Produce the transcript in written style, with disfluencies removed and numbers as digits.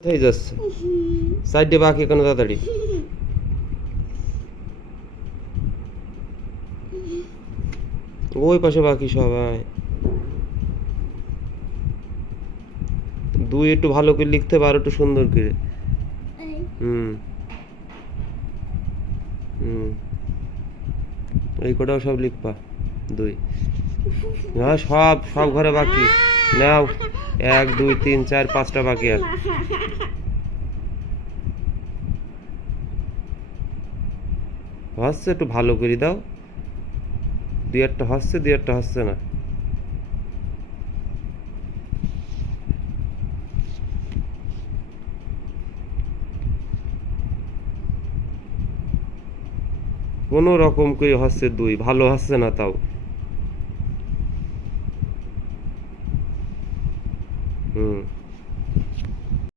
কোথায় যাচ্ছে? সাইডে বাকি কেন তাড়াতাড়ি? ওই পাশে বাকি সবাই। দুই একটু ভালো করে লিখতে পারো, একটু সুন্দর করে। হুম হুম এই কটাও সব লিখবা। দুই। হ্যাঁ, সব সব ঘরে বাকি। নাও, 1 2 3 4 5টা বাকি আর। হচ্ছে, একটু ভালো করে দাও। দুই একটা হচ্ছে, দুই একটা হচ্ছে না। কোনো রকম করে হচ্ছে দুই, ভালো হচ্ছে না তাও।